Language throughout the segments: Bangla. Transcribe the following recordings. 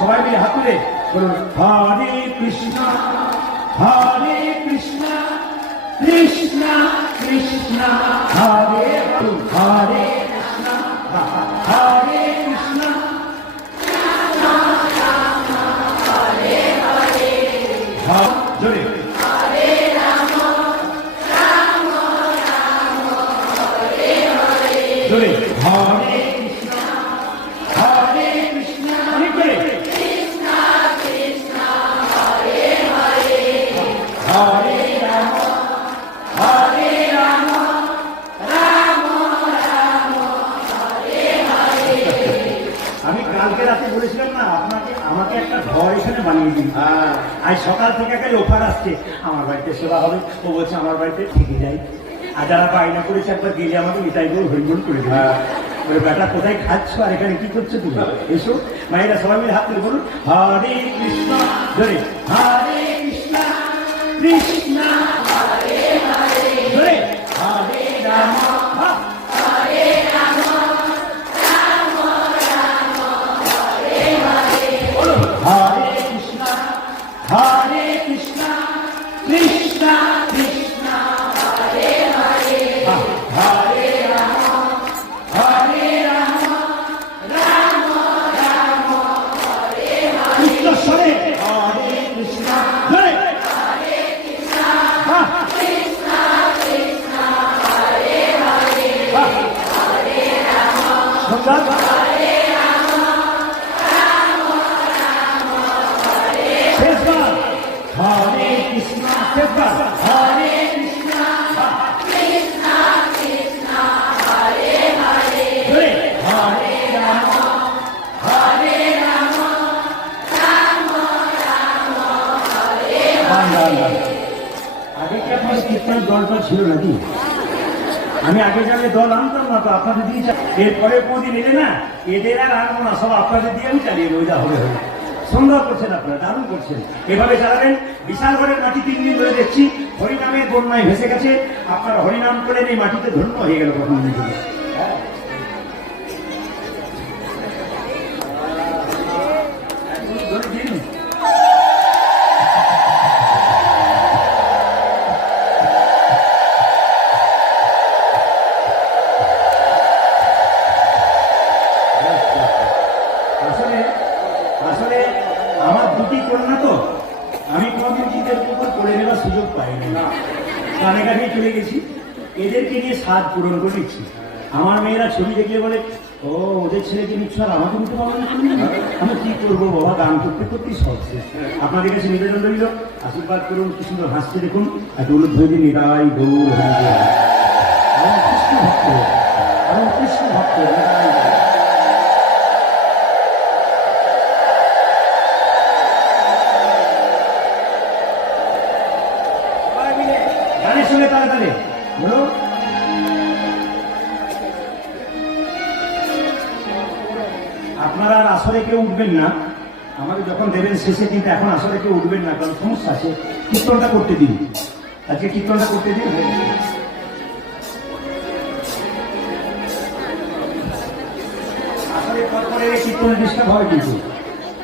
সবাই মিলে হাত তুলে বলুন হরে কৃষ্ণ কৃষ্ণ কৃষ্ণ হরে হরে কৃষ্ণ হরে কৃষ্ণ জোরে জোরে হরে আমাকে একটা ঘর এখানে বানিয়ে দিন। আজ সকাল থেকে একটা অফার আসছে, আমার বাড়িতে সেবা হবে। ও বলছে আমার বাড়িতে থেকে যাই, আর যারা বায়না করেছে একবার গেলে আমাকে মিঠাই করে হরিবোল করে দেবে। বেটা কোথায় খাচ্ছ আর এখানে কি করছো তুমি? এসো মায়েরা সবাই মিলে হাত তুলে বলুন হরে কৃষ্ণ ধরে হরে কৃষ্ণ কৃষ্ণ হরে হরে ধরে হরে রাম হরে রাম রাম রাম হরে হরে হরে কৃষ্ণ কৃষ্ণ কৃষ্ণ হরে হরে হরে রাম রাম রাম হরে হরে কৃষ্ণ সরে হরে কৃষ্ণ ধরে হরে কৃষ্ণ কৃষ্ণ কৃষ্ণ হরে হরে হরে রাম হরে রাম রাম রাম হরে শেষবার হরে কৃষ্ণ শেষবার হরে কৃষ্ণ কৃষ্ণ কৃষ্ণ হরে হরে হরে রাম রাম রাম হরে হরে। আগে কি আপনার কীর্তন দলটা ছিল নাকি? আমি আগে যাবে দল আনতাম না, তো আপনাদের দিয়ে এরপরে কোনদিন এলে না, এদের আর আনবো না, সব আপনাদের দিয়ে আমি চালিয়ে রোজা হবে। সুন্দর করছেন আপনারা, দারুণ করছেন, এভাবে চালাবেন। বিশালগড়ের মাটি 3 দিন ধরে দেখছি হরিনামের বন্যায় ভেসে গেছে। আপনারা হরিনাম করেন, এই মাটিতে ধন্য হয়ে গেল প্রথম দিন থেকে। আসলে আমার দুটি কন্যা তো, আমি কোনদিন নিজের উপর করে নেবার সুযোগ পাইনি, কানে কানে চলে গেছি। এদেরকে নিয়ে স্বাদ পূরণ করে নিচ্ছি। আমার মেয়েরা ছবি দেখলে বলে ও ওদের ছেলেকে নিচ্ছ আর আমাকে নিতে পারবো না। আমি কি করবো বাবা, গান করতে করতেই সব শেষ। আপনাদের কাছে নিবেদন রইল, আশীর্বাদ করুন, কি সুন্দর হাসতে দেখুন। আর দৌলত ধরে নিরাই গৌর আমার কৃষ্ণ ভক্ত, আমার কৃষ্ণ ভক্ত নিরাই। গানের সঙ্গে তালে তালে বলো আপনারা আর আসরে কেউ উঠবেন না, আমাকে যখন দেবেন শেষে, কিন্তু এখন আসরে কেউ উঠবেন না, কারণ সমস্যা আছে। কীর্তনটা করতে দিন, আজকে কীর্তনটা করতে দিন। আসলে পরে কীর্তনের ডিস্টার্ব হয়, কিন্তু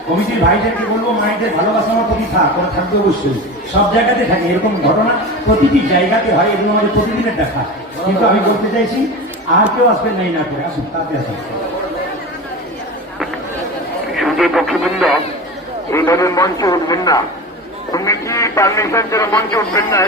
কমিটির ভাইদেরকে বলবো মায়েদের ভালোবাসা আমার প্রতি থাকবে অবশ্যই, সব জায়গাতে থাকে। এরকম ঘটনা প্রতিটি জায়গাতে হয়, এগুলো আমাদের প্রতিদিনের দেখা। কিন্তু আমি বলতে চাইছি আর কেউ আসবেন নাই না করে আসুন তাতে আসুন। সুদী পক্ষবৃন্দ, এইভাবে মঞ্চে উঠবেন না, কমিটি পারমিশন ছাড়া মঞ্চে উঠবেন না।